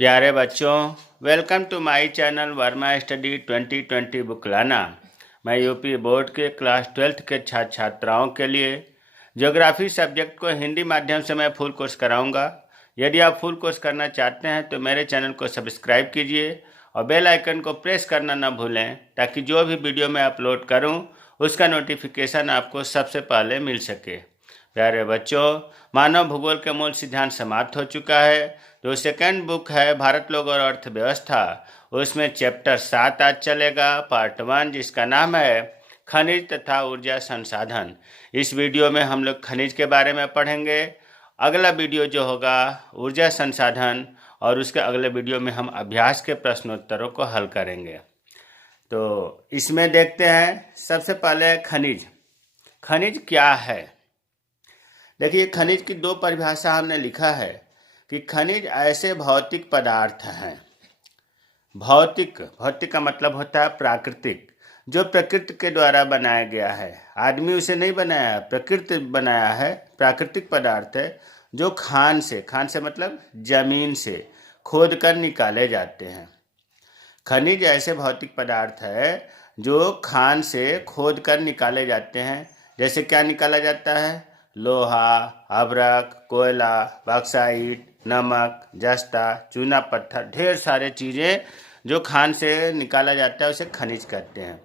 प्यारे बच्चों, welcome to my channel Verma study 2020 बुकलाना। मैं यूपी बोर्ड के क्लास 12th के छात्र छात्राओं के लिए ज्योग्राफी सब्जेक्ट को हिंदी माध्यम से मैं फुल कोर्स कराऊंगा। यदि आप फुल कोर्स करना चाहते हैं तो मेरे चैनल को सब्सक्राइब कीजिए और बेल आइकन को प्रेस करना ना भूलें, ताकि जो भी वीडियो मैं अपलोड करूं उसका नोटिफिकेशन आपको सबसे पहले मिल सके। प्यारे बच्चों, मानव भूगोल के मूल सिद्धांत समाप्त हो चुका है। जो सेकंड बुक है भारत लोग और अर्थव्यवस्था, उसमें चैप्टर 7 आज चलेगा, पार्ट 1, जिसका नाम है खनिज तथा ऊर्जा संसाधन। इस वीडियो में हम लोग खनिज के बारे में पढ़ेंगे। अगला वीडियो जो होगा ऊर्जा संसाधन, और उसके अगले वीडियो में हम अभ्यास के प्रश्नोत्तरों को हल करेंगे। तो इसमें देखते हैं सबसे पहले खनिज। खनिज क्या है? देखिए, खनिज की दो परिभाषा हमने लिखा है कि खनिज ऐसे भौतिक पदार्थ हैं। भौतिक का मतलब होता है प्राकृतिक, जो प्रकृति के द्वारा बनाया गया है। आदमी उसे नहीं बनाया, प्रकृति बनाया है। प्राकृतिक पदार्थ है जो खान से मतलब जमीन से खोद कर निकाले जाते हैं। खनिज ऐसे भौतिक पदार्थ है जो खान से खोद कर निकाले जाते हैं। जैसे क्या निकाला जाता है? लोहा, अभ्रक, कोयला, बॉक्साइट, नमक, जस्ता, चूना पत्थर, ढेर सारे चीज़ें जो खान से निकाला जाता है उसे खनिज कहते हैं।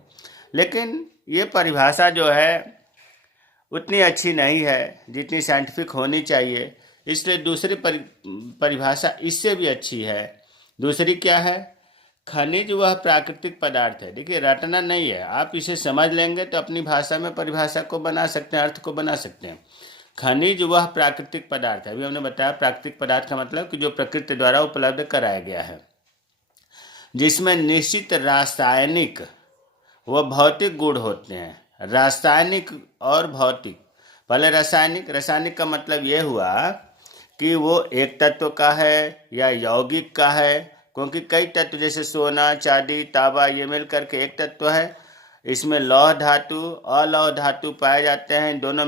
लेकिन ये परिभाषा जो है उतनी अच्छी नहीं है जितनी साइंटिफिक होनी चाहिए, इसलिए दूसरी परिभाषा इससे भी अच्छी है। दूसरी क्या है? खनिज वह प्राकृतिक पदार्थ है। देखिए, रटना नहीं है, आप इसे समझ लेंगे तो अपनी भाषा में परिभाषा को बना सकते हैं, अर्थ को बना सकते हैं। खनिज वह प्राकृतिक पदार्थ है। अभी हमने बताया प्राकृतिक पदार्थ का मतलब कि जो प्रकृति द्वारा उपलब्ध कराया गया है, जिसमें निश्चित रासायनिक व भौतिक गुण होते हैं। रासायनिक और भौतिक। पहले रासायनिक का मतलब ये हुआ कि वो एक तत्व का है या यौगिक का है, क्योंकि कई तत्व जैसे सोना, चांदी, तांबा ये मिल करके एक तत्व है। इसमें लौह धातु, अलौह धातु पाए जाते हैं। दोनों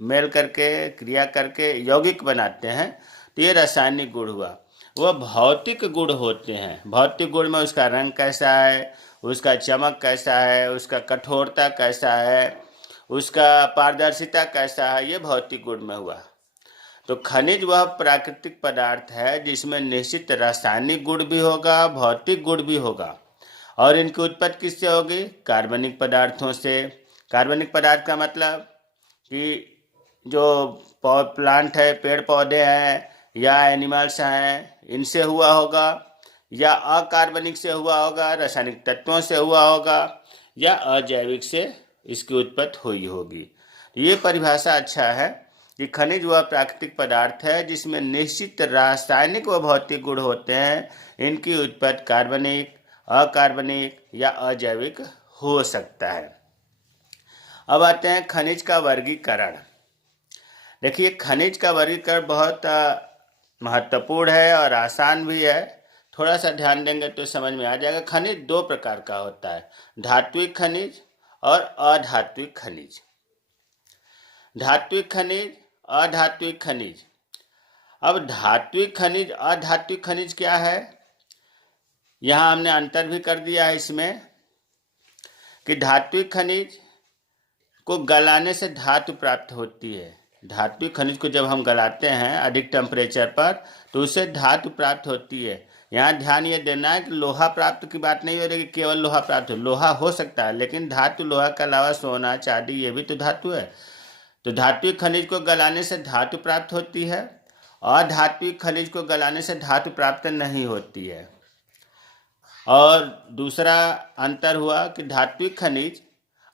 मिल करके क्रिया करके यौगिक बनाते हैं। तो ये रासायनिक गुण हुआ। वह भौतिक गुण होते हैं। भौतिक गुण में उसका रंग कैसा है, उसका चमक कैसा है, उसका कठोरता कैसा है, उसका पारदर्शिता कैसा है, ये भौतिक गुण में हुआ। तो खनिज वह प्राकृतिक पदार्थ है जिसमें निश्चित रासायनिक गुण भी होगा, भौतिक गुण भी होगा। और इनकी उत्पत्ति किससे होगी? कार्बनिक पदार्थों से। कार्बनिक पदार्थ का मतलब कि जो प्लांट है, पेड़ पौधे हैं या एनिमल्स हैं, इनसे हुआ होगा, या अकार्बनिक से हुआ होगा, रासायनिक तत्वों से हुआ होगा, या अजैविक से इसकी उत्पत्ति हुई होगी। ये परिभाषा अच्छा है कि खनिज वह प्राकृतिक पदार्थ है जिसमें निश्चित रासायनिक व भौतिक गुण होते हैं। इनकी उत्पत्ति कार्बनिक, अकार्बनिक या अजैविक हो सकता है। अब आते हैं खनिज का वर्गीकरण। देखिए, खनिज का वर्गीकरण बहुत महत्वपूर्ण है और आसान भी है। थोड़ा सा ध्यान देंगे तो समझ में आ जाएगा। खनिज दो प्रकार का होता है, धात्विक खनिज और अधात्विक खनिज। धात्विक खनिज, अधात्विक खनिज। अब धात्विक खनिज, अधात्विक खनिज क्या है? यहाँ हमने अंतर भी कर दिया है इसमें कि धात्विक खनिज को गलाने से धातु प्राप्त होती है। धात्विक खनिज को जब हम गलाते हैं अधिक टेम्परेचर पर तो उससे धातु प्राप्त होती है। यहाँ ध्यान ये देना है कि लोहा प्राप्त की बात नहीं हो रही कि केवल लोहा प्राप्त हो। लोहा हो सकता है, लेकिन धातु लोहा के अलावा सोना, चांदी ये भी तो धातु है। तो धात्विक खनिज को गलाने से धातु प्राप्त होती है, अधात्विक खनिज को गलाने से धातु प्राप्त नहीं होती है। और दूसरा अंतर हुआ कि धात्विक खनिज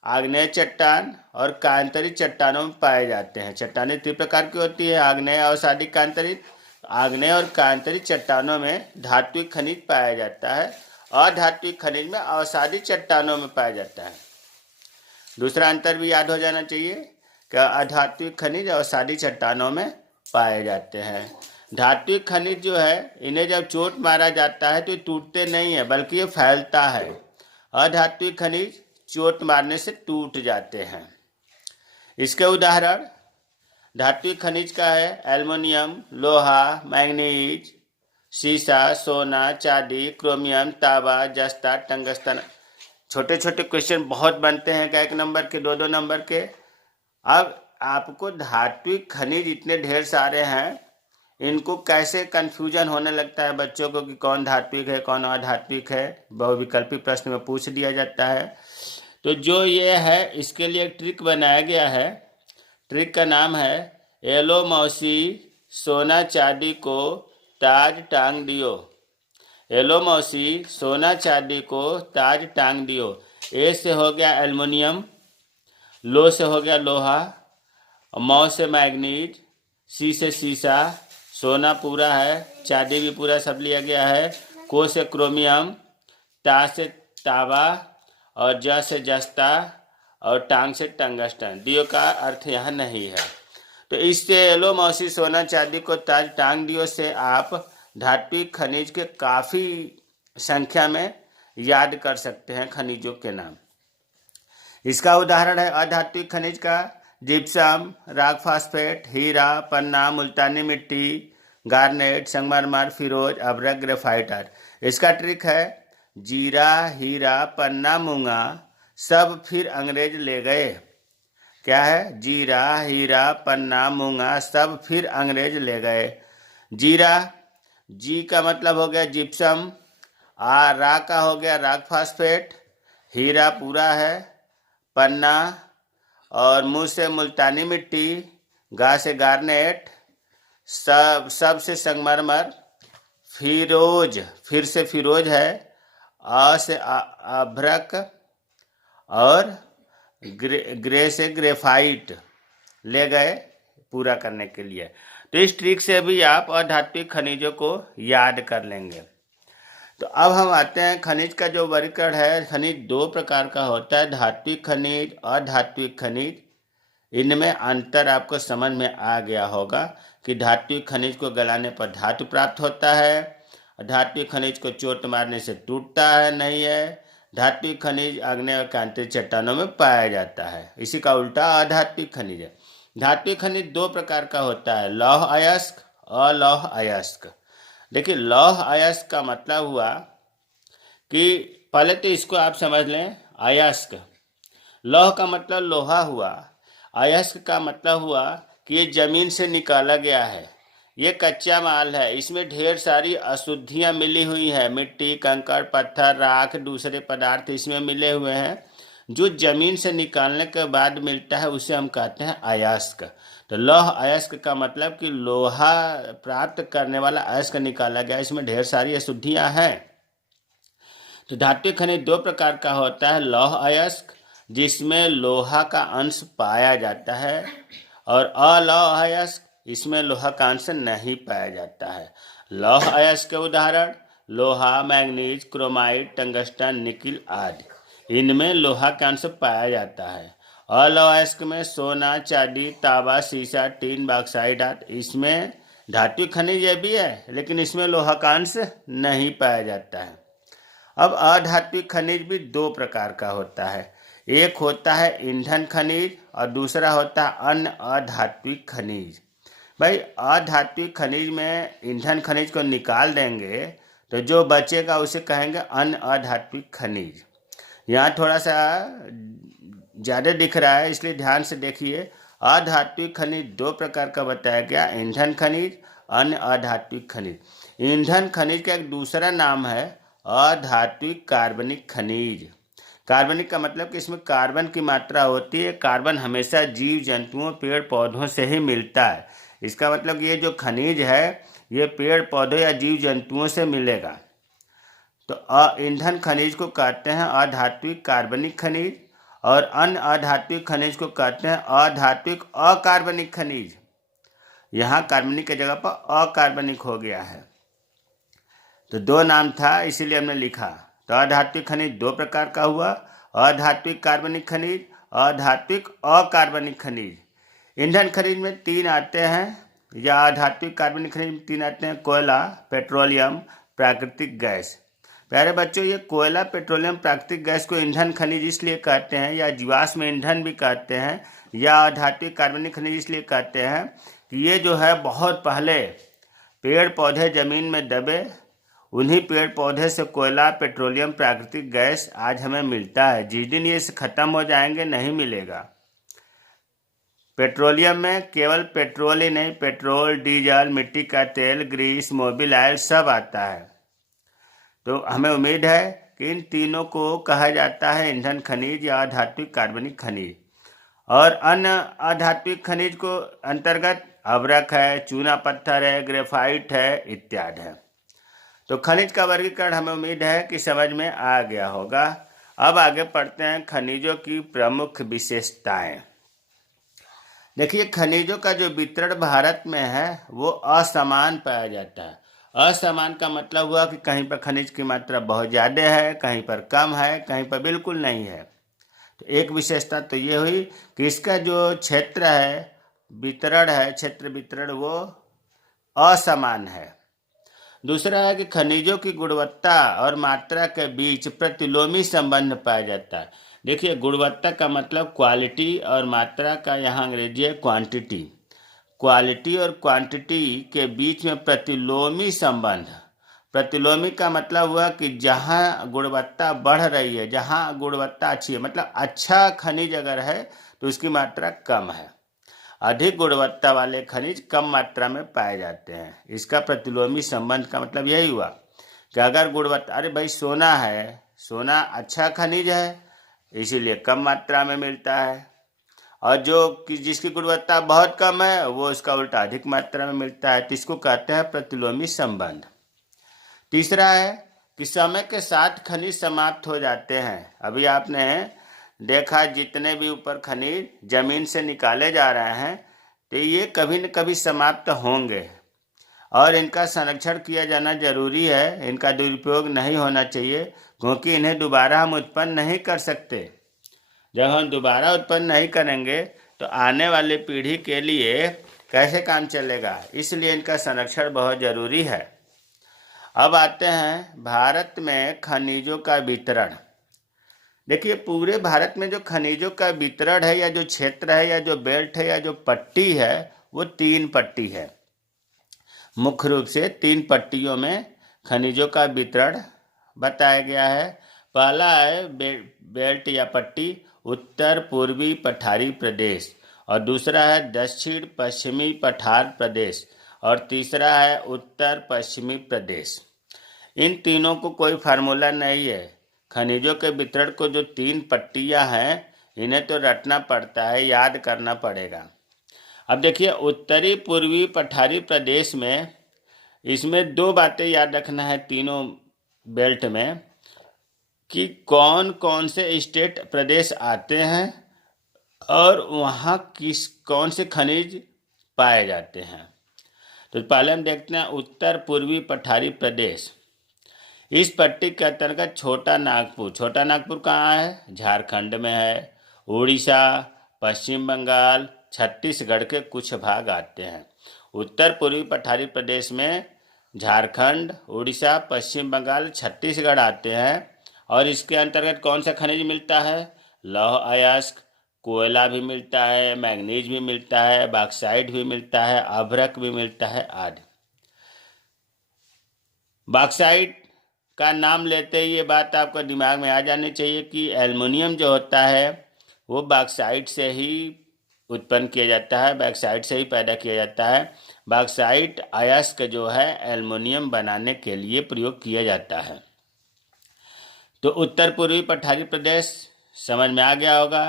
आग्नेय चट्टान और कांतरित चट्टानों में पाए जाते हैं। चट्टानें तीन प्रकार की होती है, आग्नेय, अवसादिक, कांतरित। आग्नेय और कांतरित चट्टानों में धात्विक खनिज पाया जाता है, अधात्विक खनिज में अवसादित चट्टानों में पाया जाता है। दूसरा अंतर भी याद हो जाना चाहिए कि अधात्विक खनिज अवसादित चट्टानों में पाए जाते हैं। धात्विक खनिज जो है, इन्हें जब चोट मारा जाता है तो ये टूटते नहीं है, बल्कि ये फैलता है। अधात्विक खनिज चोट मारने से टूट जाते हैं। इसके उदाहरण धात्विक खनिज का है एल्युमिनियम, लोहा, मैंगनीज, सीसा, सोना, चांदी, क्रोमियम, तांबा, जस्ता, टंगस्टन। छोटे छोटे क्वेश्चन बहुत बनते हैं, 1 नंबर के, 2 नंबर के। अब आपको धात्विक खनिज इतने ढेर सारे हैं, इनको कैसे कंफ्यूजन होने लगता है बच्चों को कि कौन धात्विक है कौन अधात्विक है, बहुविकल्पी प्रश्न में पूछ दिया जाता है। तो जो ये है इसके लिए एक ट्रिक बनाया गया है। ट्रिक का नाम है एलो मौसी सोना चांदी को ताज टांग दियो। एलो मौसी सोना चांदी को ताज टांग दियो। ए से हो गया एल्युमिनियम, लो से हो गया लोहा, मौ से मैग्नीज, सी से सीसा, सोना पूरा है, चांदी भी पूरा सब लिया गया है, को से क्रोमियम, ता से तांबा और ज से जस्ता और टांग से टंगस्टन। दियो का अर्थ यहाँ नहीं है। तो इससे एलो मौसी सोना चांदी को ताज टांग दियो से आप धात्विक खनिज के काफ़ी संख्या में याद कर सकते हैं खनिजों के नाम। इसका उदाहरण है अधात्विक खनिज का जिप्सम, राक फास्फेट, हीरा, पन्ना, मुल्तानी मिट्टी, गार्नेट, संगमरमर, फिरोज, अभ्रक, ग्रेफाइट आदि। इसका ट्रिक है जीरा, हीरा, पन्ना, मूंगा सब फिर अंग्रेज ले गए। क्या है? जीरा, हीरा, पन्ना, मूंगा सब फिर अंग्रेज ले गए। जीरा, जी का मतलब हो गया जिप्सम, रा का हो गया राक फास्फेट, हीरा पूरा है, पन्ना और मुँह से मुल्तानी मिट्टी, गा से गार्नेट, सब से संगमरमर, फिरोज फिर से फिरोज है, आ से अभ्रक और ग्रे से ग्रेफाइट ले गए पूरा करने के लिए। तो इस ट्रिक से भी आप अधात्विक खनिजों को याद कर लेंगे। तो अब हम आते हैं खनिज का जो वर्गीकरण है। खनिज 2 प्रकार का होता है, धात्विक खनिज, अधात्विक खनिज। इनमें अंतर आपको समझ में आ गया होगा कि धात्विक खनिज को गलाने पर धातु प्राप्त होता है, धात्विक खनिज को चोट मारने से टूटता है नहीं है, धात्विक खनिज आग्नेय कांतिय चट्टानों में पाया जाता है। इसी का उल्टा अधात्विक खनिज है। धात्विक खनिज 2 प्रकार का होता है, लौह अयस्क, अलौह अयस्क। देखिए लौह अयस्क का मतलब हुआ कि पहले तो इसको आप समझ लें, अयस्क लौह का मतलब लोहा हुआ, अयस्क का मतलब हुआ कि ये जमीन से निकाला गया है, ये कच्चा माल है, इसमें ढेर सारी अशुद्धियाँ मिली हुई है, मिट्टी, कंकड़, पत्थर, राख, दूसरे पदार्थ इसमें मिले हुए हैं। जो जमीन से निकालने के बाद मिलता है उसे हम कहते हैं अयस्क। तो लौह अयस्क का मतलब कि लोहा प्राप्त करने वाला अयस्क निकाला गया, इसमें ढेर सारी अशुद्धियाँ हैं। तो धात्विक खनिज 2 प्रकार का होता है, लौह अयस्क जिसमें लोहा का अंश पाया जाता है, और अलौह अयस्क इसमें लोहा का अंश नहीं पाया जाता है। लौह अयस्क के उदाहरण लोहा, मैग्नीज, क्रोमाइट, टंगस्टन, निकिल आदि। इनमें लोहा का अंश पाया जाता है। अलौह अयस्क में सोना, चांदी, तांबा, सीसा, टीन, बॉक्साइट आदि। इसमें धात्विक खनिज ये भी है लेकिन इसमें लोहा का अंश नहीं पाया जाता है। अब अधात्विक खनिज भी 2 प्रकार का होता है, एक होता है ईंधन खनिज और दूसरा होता है अन्य अधात्विक खनिज। भाई अधात्विक खनिज में ईंधन खनिज को निकाल देंगे तो जो बचेगा उसे कहेंगे अन्य अधात्विक खनिज। यहाँ थोड़ा सा ज़्यादा दिख रहा है इसलिए ध्यान से देखिए। अधात्विक खनिज 2 प्रकार का बताया गया, ईंधन खनिज, अन्य अधात्विक खनिज। ईंधन खनिज का एक दूसरा नाम है अधात्विक कार्बनिक खनिज। कार्बनिक का मतलब कि इसमें कार्बन की मात्रा होती है। कार्बन हमेशा जीव जंतुओं, पेड़ पौधों से ही मिलता है। इसका मतलब ये जो खनिज है ये पेड़ पौधों या जीव जंतुओं से मिलेगा। तो ईंधन खनिज को कहते हैं अधात्विक कार्बनिक खनिज और अन्य अधात्विक खनिज को कहते हैं अधात्विक अकार्बनिक खनिज। यहाँ कार्बनिक की जगह पर अकार्बनिक हो गया है। तो 2 नाम था इसीलिए हमने लिखा। तो अधात्विक खनिज 2 प्रकार का हुआ, अधात्विक कार्बनिक खनिज, अधात्विक अकार्बनिक खनिज। ईंधन खनिज में 3 आते हैं, या अधात्विक कार्बनिक खनिज में 3 आते हैं, कोयला, पेट्रोलियम, प्राकृतिक गैस। प्यारे बच्चों ये कोयला, पेट्रोलियम, प्राकृतिक गैस को ईंधन खनिज इसलिए कहते हैं, या जीवाश्म ईंधन भी कहते हैं, या अधात्विक कार्बनिक खनिज इसलिए कहते हैं कि ये जो है बहुत पहले पेड़ पौधे जमीन में दबे, उन्हीं पेड़ पौधे से कोयला, पेट्रोलियम, प्राकृतिक गैस आज हमें मिलता है। जिस दिन ये खत्म हो जाएंगे नहीं मिलेगा। पेट्रोलियम में केवल पेट्रोल ही नहीं, पेट्रोल, डीजल, मिट्टी का तेल, ग्रीस, मोबिल ऑयल सब आता है। तो हमें उम्मीद है कि इन तीनों को कहा जाता है ईंधन खनिज या अधात्विक कार्बनिक खनिज। और अन्य अधात्विक खनिज को अंतर्गत अभ्रक है, चूना पत्थर है, ग्रेफाइट है इत्यादि है। तो खनिज का वर्गीकरण हमें उम्मीद है कि समझ में आ गया होगा। अब आगे पढ़ते हैं खनिजों की प्रमुख विशेषताएं। देखिए, खनिजों का जो वितरण भारत में है वो असमान पाया जाता है। असमान का मतलब हुआ कि कहीं पर खनिज की मात्रा बहुत ज़्यादा है, कहीं पर कम है, कहीं पर बिल्कुल नहीं है। तो एक विशेषता तो ये हुई कि इसका जो क्षेत्र है, वितरण है, क्षेत्र वितरण वो असमान है। दूसरा है कि खनिजों की गुणवत्ता और मात्रा के बीच प्रतिलोमी संबंध पाया जाता है। देखिए, गुणवत्ता का मतलब क्वालिटी और मात्रा का यहाँ अंग्रेजी है क्वांटिटी। क्वालिटी और क्वांटिटी के बीच में प्रतिलोमी संबंध। प्रतिलोमी का मतलब हुआ कि जहाँ गुणवत्ता बढ़ रही है, जहाँ गुणवत्ता अच्छी है, मतलब अच्छा खनिज अगर है तो उसकी मात्रा कम है। अधिक गुणवत्ता वाले खनिज कम मात्रा में पाए जाते हैं। इसका प्रतिलोमी संबंध का मतलब यही हुआ कि अगर गुणवत्ता, अरे भाई सोना है, सोना अच्छा खनिज है इसीलिए कम मात्रा में मिलता है, और जो कि जिसकी गुणवत्ता बहुत कम है वो इसका उल्टा अधिक मात्रा में मिलता है। तो इसको कहते हैं प्रतिलोमी संबंध। तीसरा है कि समय के साथ खनिज समाप्त हो जाते हैं। अभी आपने देखा जितने भी ऊपर खनिज जमीन से निकाले जा रहे हैं तो ये कभी न कभी समाप्त होंगे और इनका संरक्षण किया जाना जरूरी है। इनका दुरुपयोग नहीं होना चाहिए क्योंकि इन्हें दोबारा हम उत्पन्न नहीं कर सकते। जब हम दोबारा उत्पन्न नहीं करेंगे तो आने वाली पीढ़ी के लिए कैसे काम चलेगा, इसलिए इनका संरक्षण बहुत जरूरी है। अब आते हैं भारत में खनिजों का वितरण। देखिए, पूरे भारत में जो खनिजों का वितरण है या जो क्षेत्र है या जो बेल्ट है या जो पट्टी है वो 3 पट्टी है। मुख्य रूप से 3 पट्टियों में खनिजों का वितरण बताया गया है। पहला है बेल्ट या पट्टी उत्तर पूर्वी पठारी प्रदेश, और दूसरा है दक्षिण पश्चिमी पठार प्रदेश, और तीसरा है उत्तर पश्चिमी प्रदेश। इन तीनों को कोई फार्मूला नहीं है। खनिजों के वितरण को जो 3 पट्टियां हैं इन्हें तो रटना पड़ता है, याद करना पड़ेगा। अब देखिए, उत्तरी पूर्वी पठारी प्रदेश में इसमें 2 बातें याद रखना है तीनों बेल्ट में कि कौन कौन से स्टेट प्रदेश आते हैं और वहाँ कौन से खनिज पाए जाते हैं। तो पहले हम देखते हैं उत्तर पूर्वी पठारी प्रदेश। इस पट्टी के अंतर्गत छोटा नागपुर। छोटा नागपुर कहाँ है? झारखंड में है। उड़ीसा, पश्चिम बंगाल, छत्तीसगढ़ के कुछ भाग आते हैं। उत्तर पूर्वी पठारी प्रदेश में झारखंड, उड़ीसा, पश्चिम बंगाल, छत्तीसगढ़ आते हैं। और इसके अंतर्गत कौन सा खनिज मिलता है? लौह अयस्क, कोयला भी मिलता है, मैग्नीज भी मिलता है, बॉक्साइट भी मिलता है, अभ्रक भी मिलता है आदि। बॉक्साइट का नाम लेते ही ये बात आपको दिमाग में आ जानी चाहिए कि एल्युमिनियम जो होता है वो बॉक्साइट से ही उत्पन्न किया जाता है, बॉक्साइट से ही पैदा किया जाता है। बॉक्साइट अयस्क जो है एल्युमिनियम बनाने के लिए प्रयोग किया जाता है। तो उत्तर पूर्वी पठारी प्रदेश समझ में आ गया होगा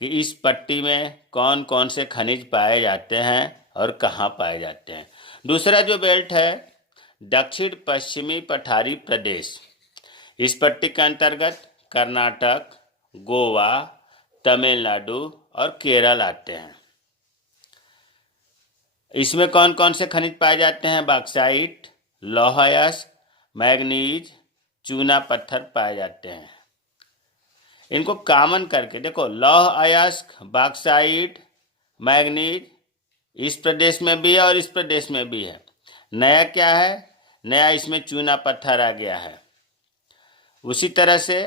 कि इस पट्टी में कौन कौन से खनिज पाए जाते हैं और कहाँ पाए जाते हैं। दूसरा जो बेल्ट है दक्षिण पश्चिमी पठारी प्रदेश। इस पट्टी के अंतर्गत कर्नाटक, गोवा, तमिलनाडु और केरल आते हैं। इसमें कौन कौन से खनिज पाए जाते हैं? बॉक्साइट, लौह अयस्क, मैग्नीज, चूना पत्थर पाए जाते हैं। इनको कॉमन करके देखो, लौह अयस्क, बॉक्साइट, मैग्नीज इस प्रदेश में भी है और इस प्रदेश में भी है। नया क्या है? नया इसमें चूना पत्थर आ गया है। उसी तरह से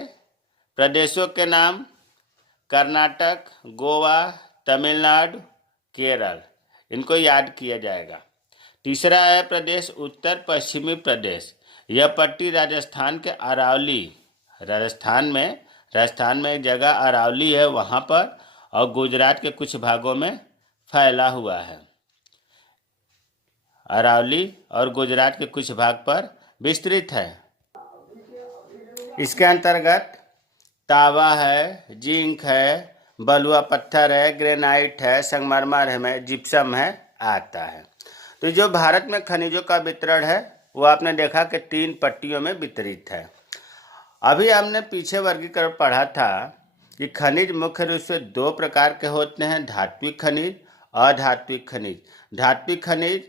प्रदेशों के नाम कर्नाटक, गोवा, तमिलनाडु, केरल, इनको याद किया जाएगा। तीसरा है प्रदेश उत्तर पश्चिमी प्रदेश। यह पट्टी राजस्थान के अरावली, राजस्थान में एक जगह अरावली है वहाँ पर, और गुजरात के कुछ भागों में फैला हुआ है। अरावली और गुजरात के कुछ भाग पर विस्तृत है। इसके अंतर्गत तावा है, जिंक है, बलुआ पत्थर है, ग्रेनाइट है, संगमरमर है, जिप्सम है, आता है। तो जो भारत में खनिजों का वितरण है वो आपने देखा कि 3 पट्टियों में वितरित है। अभी हमने पीछे वर्गीकरण पढ़ा था कि खनिज मुख्य रूप से 2 प्रकार के होते हैं, धात्विक खनिज, अधात्विक खनिज। धात्विक खनिज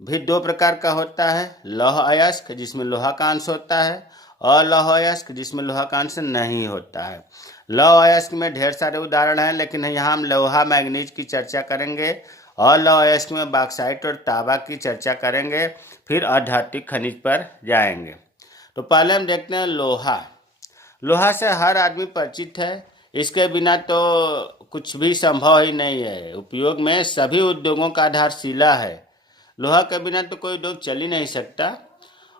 भी 2 प्रकार का होता है, लौह अयस्क जिसमें लोहा का अंश होता है, अलौह अयस्क जिसमें लोहा का अंश नहीं होता है। लौह अयस्क में ढेर सारे उदाहरण हैं, लेकिन यहाँ हम लोहा मैग्नीज की चर्चा करेंगे, अलौह अयस्क में बॉक्साइट और तांबा की चर्चा करेंगे, फिर अधात्विक खनिज पर जाएंगे। तो पहले हम देखते हैं लोहा। लोहा से हर आदमी परिचित है, इसके बिना तो कुछ भी संभव ही नहीं है। उपयोग में सभी उद्योगों का आधारशिला है। लोहा के बिना तो कोई उद्योग चल ही नहीं सकता।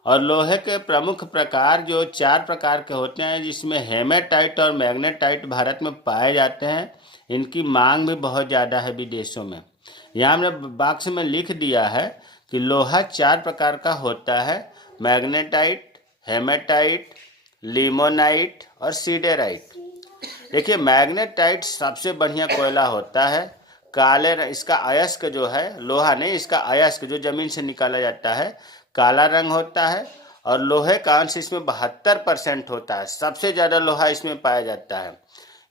और लोहे के प्रमुख प्रकार जो 4 प्रकार के होते हैं, जिसमें हेमेटाइट और मैग्नेटाइट भारत में पाए जाते हैं। इनकी मांग भी बहुत ज़्यादा है विदेशों में। यहाँ हमने बॉक्स में लिख दिया है कि लोहा 4 प्रकार का होता है, मैग्नेटाइट, हेमेटाइट, लिमोनाइट और सीडेराइट। देखिए, मैग्नेटाइट सबसे बढ़िया कोयला होता है। काले इसका अयस्क जो है, लोहा नहीं, इसका अयस्क जो जमीन से निकाला जाता है, काला रंग होता है और लोहे का अंश इसमें 72% होता है। सबसे ज़्यादा लोहा इसमें पाया जाता है,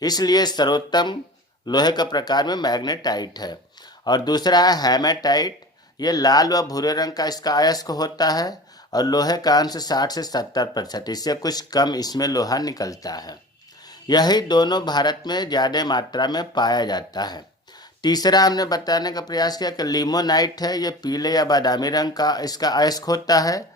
इसलिए सर्वोत्तम लोहे का प्रकार में मैग्नेटाइट है। और दूसरा है हेमेटाइट। ये लाल व भूरे रंग का इसका अयस्क होता है और लोहे का अंश 60 से 70%, इससे कुछ कम इसमें लोहा निकलता है। यही दोनों भारत में ज़्यादा मात्रा में पाया जाता है। तीसरा हमने बताने का प्रयास किया कि लिमोनाइट है। ये पीले या बादामी रंग का इसका अयस्क होता है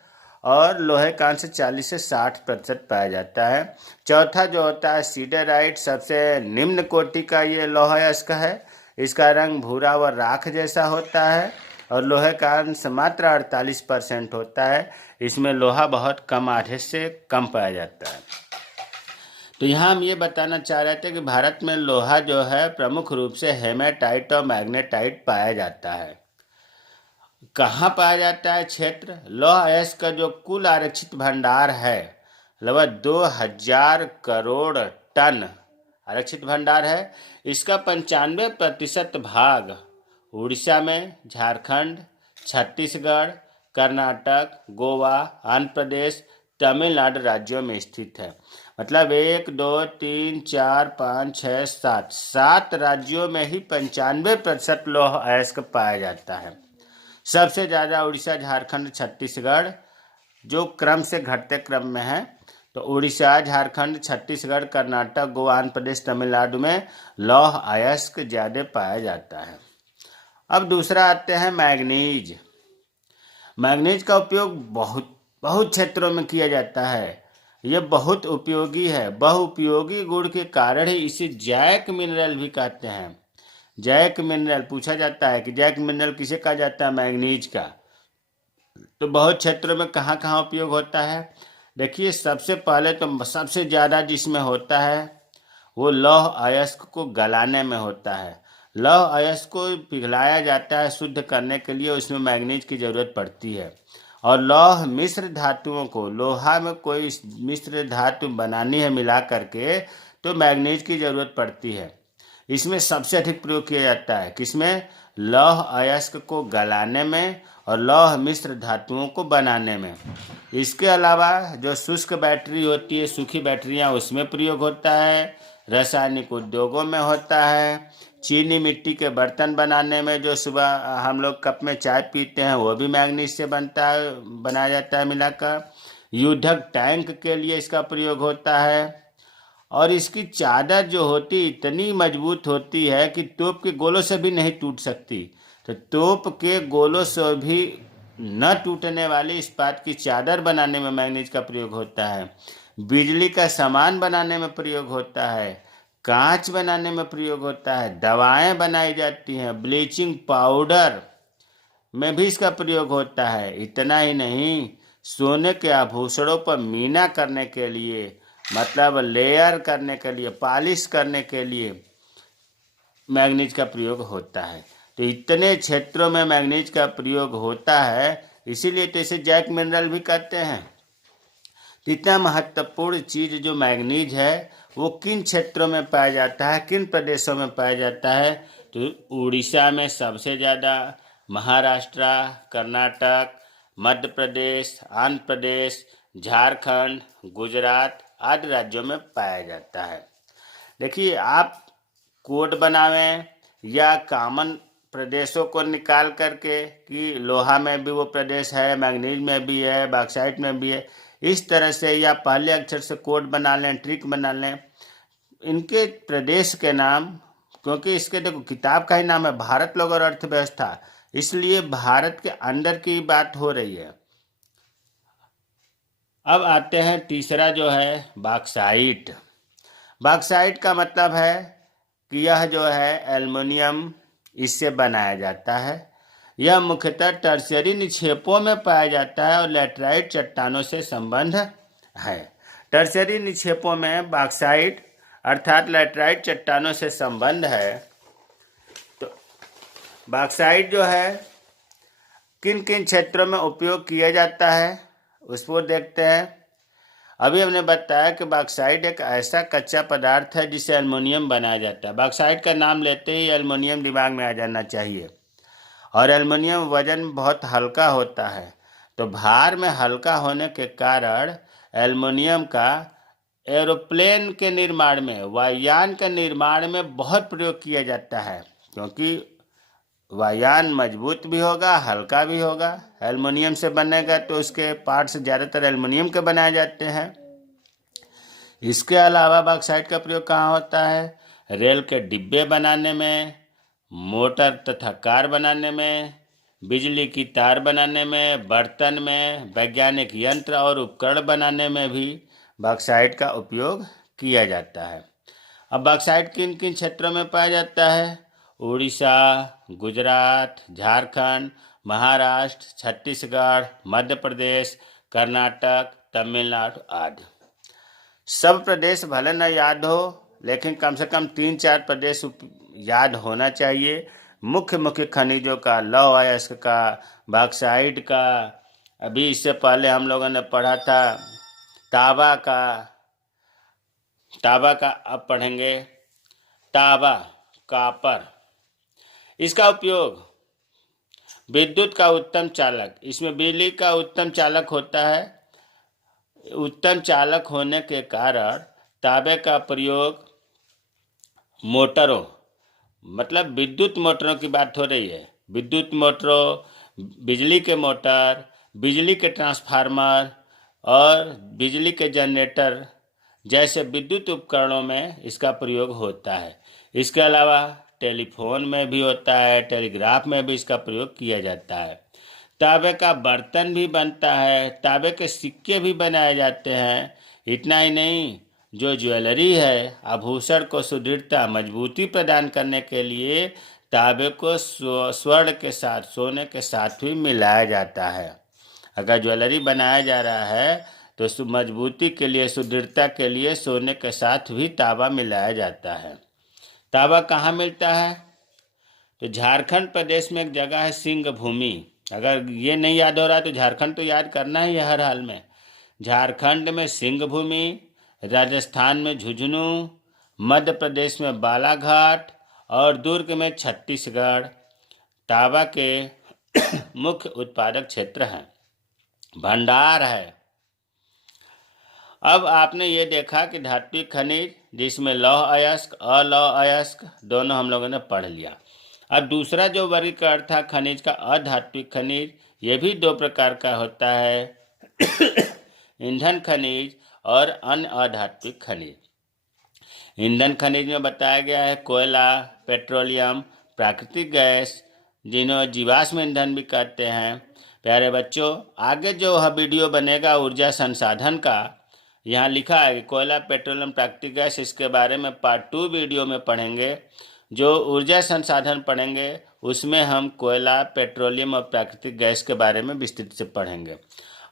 और लोहे का अंश 40 से 60% पाया जाता है। चौथा जो होता है सीडेराइट, सबसे निम्न कोटि का ये लोहा अयस्क है। इसका रंग भूरा व राख जैसा होता है और लोहे का अंश मात्र 48% होता है। इसमें लोहा बहुत कम, आधे से कम पाया जाता है। तो यहाँ हम ये बताना चाह रहे थे कि भारत में लोहा जो है प्रमुख रूप से हेमेटाइट और मैग्नेटाइट पाया जाता है। कहाँ पाया जाता है क्षेत्र? लौह अयस्क का जो कुल आरक्षित भंडार है लगभग 2000 करोड़ टन आरक्षित भंडार है। इसका 95% भाग उड़ीसा में, झारखंड, छत्तीसगढ़, कर्नाटक, गोवा, आंध्र प्रदेश, तमिलनाडु राज्यों में स्थित है। मतलब 1, 2, 3, 4, 5, 6, 7 राज्यों में ही 95% लौह अयस्क पाया जाता है। सबसे ज़्यादा उड़ीसा, झारखंड, छत्तीसगढ़ जो क्रम से घटते क्रम में है। तो उड़ीसा, झारखंड, छत्तीसगढ़, कर्नाटक, गोवा, आंध्र प्रदेश, तमिलनाडु में लौह अयस्क ज़्यादा पाया जाता है। अब दूसरा आते हैं मैग्नीज। मैग्नीज का उपयोग बहुत क्षेत्रों में किया जाता है। यह बहुत उपयोगी है। बहुउपयोगी गुण के कारण ही इसे जैक मिनरल भी कहते हैं। जैक मिनरल पूछा जाता है कि जैक मिनरल किसे कहा जाता है? मैग्नीज का। तो बहुत क्षेत्रों में कहाँ कहाँ उपयोग होता है? देखिए, सबसे पहले तो सबसे ज़्यादा जिसमें होता है वो लौह अयस्क को गलाने में होता है। लौह अयस्क को पिघलाया जाता है शुद्ध करने के लिए, उसमें मैग्नीज की ज़रूरत पड़ती है। और लौह मिश्र धातुओं को, लोहा में कोई मिश्र धातु बनानी है मिला करके, तो मैग्नीज की ज़रूरत पड़ती है। इसमें सबसे अधिक प्रयोग किया जाता है किसमें? लौह अयस्क को गलाने में और लौह मिश्र धातुओं को बनाने में। इसके अलावा जो शुष्क बैटरी होती है, सूखी बैटरियां, उसमें प्रयोग होता है। रासायनिक उद्योगों में होता है। चीनी मिट्टी के बर्तन बनाने में, जो सुबह हम लोग कप में चाय पीते हैं, वो भी मैग्नीज से बनाया जाता है मिलाकर। युद्धक टैंक के लिए इसका प्रयोग होता है। और इसकी चादर जो होती इतनी मजबूत होती है कि तोप के गोलों से भी नहीं टूट सकती। तो तोप के गोलों से भी न टूटने वाली इस्पात की चादर बनाने में मैग्नीज का प्रयोग होता है। बिजली का सामान बनाने में प्रयोग होता है। कांच बनाने में प्रयोग होता है। दवाएं बनाई जाती हैं। ब्लीचिंग पाउडर में भी इसका प्रयोग होता है। इतना ही नहीं, सोने के आभूषणों पर मीना करने के लिए, मतलब लेयर करने के लिए, पॉलिश करने के लिए मैग्नीज का प्रयोग होता है। तो इतने क्षेत्रों में मैग्नीज का प्रयोग होता है, इसीलिए तो इसे जैक मिनरल भी कहते हैं। इतना महत्वपूर्ण चीज जो मैग्नीज है वो किन क्षेत्रों में पाया जाता है, किन प्रदेशों में पाया जाता है? तो उड़ीसा में सबसे ज़्यादा, महाराष्ट्र, कर्नाटक, मध्य प्रदेश, आंध्र प्रदेश, झारखंड, गुजरात आदि राज्यों में पाया जाता है। देखिए, आप कोड बनावें या कॉमन प्रदेशों को निकाल करके कि लोहा में भी वो प्रदेश है, मैग्नीज में भी है, बॉक्साइट में भी है, इस तरह से या पहले अक्षर से कोड बना लें, ट्रिक बना लें इनके प्रदेश के नाम। क्योंकि इसके देखो किताब का ही नाम है भारत लोग और अर्थव्यवस्था, इसलिए भारत के अंदर की बात हो रही है। अब आते हैं तीसरा जो है बॉक्साइट। बॉक्साइट का मतलब है कि यह जो है एल्युमिनियम, इससे बनाया जाता है। यह मुख्यतः टर्शियरी निक्षेपों में पाया जाता है और लैटराइट चट्टानों से संबंध है। टर्शियरी निक्षेपों में बॉक्साइट अर्थात लैटराइट चट्टानों से संबंध है। तो बॉक्साइट जो है किन किन क्षेत्रों में उपयोग किया जाता है उसको देखते हैं। अभी हमने बताया कि बॉक्साइट एक ऐसा कच्चा पदार्थ है जिससे एल्युमिनियम बनाया जाता है। बॉक्साइट का नाम लेते ही एल्युमिनियम दिमाग में आ जाना चाहिए। और एल्युमिनियम वजन बहुत हल्का होता है, तो भार में हल्का होने के कारण एल्युमिनियम का एरोप्लेन के निर्माण में, वायुयान के निर्माण में बहुत प्रयोग किया जाता है। क्योंकि वायुयान मजबूत भी होगा, हल्का भी होगा, एल्युमिनियम से बनेगा, तो उसके पार्ट्स ज़्यादातर एल्युमिनियम के बनाए जाते हैं। इसके अलावा बॉक्साइट का प्रयोग कहाँ होता है? रेल के डिब्बे बनाने में, मोटर तथा कार बनाने में, बिजली की तार बनाने में, बर्तन में, वैज्ञानिक यंत्र और उपकरण बनाने में भी बॉक्साइट का उपयोग किया जाता है। अब बॉक्साइट किन किन क्षेत्रों में पाया जाता है? उड़ीसा, गुजरात, झारखंड, महाराष्ट्र, छत्तीसगढ़, मध्य प्रदेश, कर्नाटक, तमिलनाडु आदि। सब प्रदेश भले न याद हो, लेकिन कम से कम 3-4 प्रदेश याद होना चाहिए। मुख्य मुख्य खनिजों का, लौह अयस्क का, बॉक्साइट का, अभी इससे पहले हम लोगों ने पढ़ा था तांबा का अब पढ़ेंगे तांबा, कॉपर। इसका उपयोग विद्युत का उत्तम चालक, इसमें बिजली का उत्तम चालक होता है। उत्तम चालक होने के कारण तांबे का प्रयोग मोटरों, मतलब विद्युत मोटरों की बात हो रही है, विद्युत मोटरों, बिजली के मोटर, बिजली के ट्रांसफार्मर और बिजली के जनरेटर जैसे विद्युत उपकरणों में इसका प्रयोग होता है। इसके अलावा टेलीफोन में भी होता है, टेलीग्राफ में भी इसका प्रयोग किया जाता है। तांबे का बर्तन भी बनता है, तांबे के सिक्के भी बनाए जाते हैं। इतना ही नहीं, जो ज्वेलरी है, आभूषण को सुदृढ़ता, मजबूती प्रदान करने के लिए तांबे को स्वर्ण के साथ, सोने के साथ भी मिलाया जाता है। अगर ज्वेलरी बनाया जा रहा है तो मजबूती के लिए, सुदृढ़ता के लिए सोने के साथ भी तांबा मिलाया जाता है। तांबा कहाँ मिलता है? तो झारखंड प्रदेश में एक जगह है सिंहभूमि। अगर ये नहीं याद हो रहा तो झारखंड तो याद करना ही है हर हाल में। झारखंड में सिंहभूमि, राजस्थान में झुंझुनू, मध्य प्रदेश में बालाघाट और दुर्ग में छत्तीसगढ़ तांबा के मुख्य उत्पादक क्षेत्र हैं, भंडार है। अब आपने ये देखा कि धात्विक खनिज, जिसमें लौह अयस्क, अलौह अयस्क दोनों हम लोगों ने पढ़ लिया। अब दूसरा जो वर्गीकरण था खनिज का, अधात्विक खनिज, ये भी 2 प्रकार का होता है, ईंधन खनिज और अन्य अधात्विक खनिज। ईंधन खनिज में बताया गया है कोयला, पेट्रोलियम, प्राकृतिक गैस, जिन्हें जीवाश्म ईंधन भी कहते हैं। प्यारे बच्चों, आगे जो वीडियो बनेगा ऊर्जा संसाधन का, यहाँ लिखा है कि कोयला, पेट्रोलियम, प्राकृतिक गैस, इसके बारे में पार्ट 2 वीडियो में पढ़ेंगे। जो ऊर्जा संसाधन पढ़ेंगे उसमें हम कोयला, पेट्रोलियम और प्राकृतिक गैस के बारे में विस्तृत से पढ़ेंगे।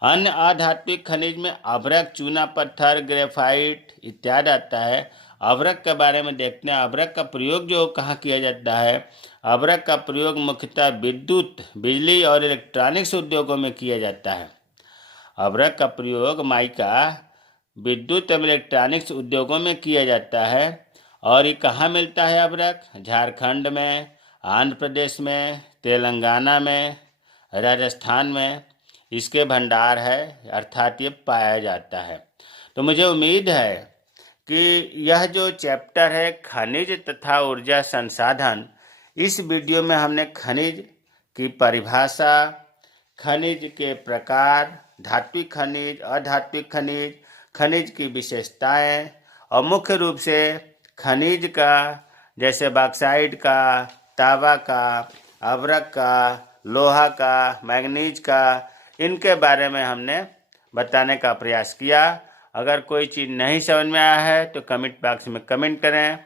अन्य अधात्विक खनिज में अभ्रक, चूना पत्थर, ग्रेफाइट इत्यादि आता है। अभ्रक के बारे में देखते हैं। अभ्रक का प्रयोग जो कहाँ किया जाता है? अभ्रक का प्रयोग मुख्यतः विद्युत, बिजली और इलेक्ट्रॉनिक्स उद्योगों में किया जाता है। अभ्रक का प्रयोग माइका, विद्युत एवं इलेक्ट्रॉनिक्स उद्योगों में किया जाता है। और ये कहाँ मिलता है अभ्रक? झारखंड में, आंध्र प्रदेश में, तेलंगाना में, राजस्थान में इसके भंडार है, अर्थात ये पाया जाता है। तो मुझे उम्मीद है कि यह जो चैप्टर है खनिज तथा ऊर्जा संसाधन, इस वीडियो में हमने खनिज की परिभाषा, खनिज के प्रकार, धात्विक खनिज, अधात्विक खनिज, खनिज की विशेषताएं और मुख्य रूप से खनिज का, जैसे बॉक्साइट का, तांबा का, अभ्रक का, लोहा का, मैग्नीज का, इनके बारे में हमने बताने का प्रयास किया। अगर कोई चीज़ नहीं समझ में आया है तो कमेंट बॉक्स में कमेंट करें,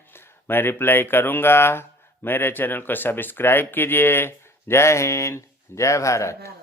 मैं रिप्लाई करूँगा। मेरे चैनल को सब्सक्राइब कीजिए। जय हिंद, जय भारत।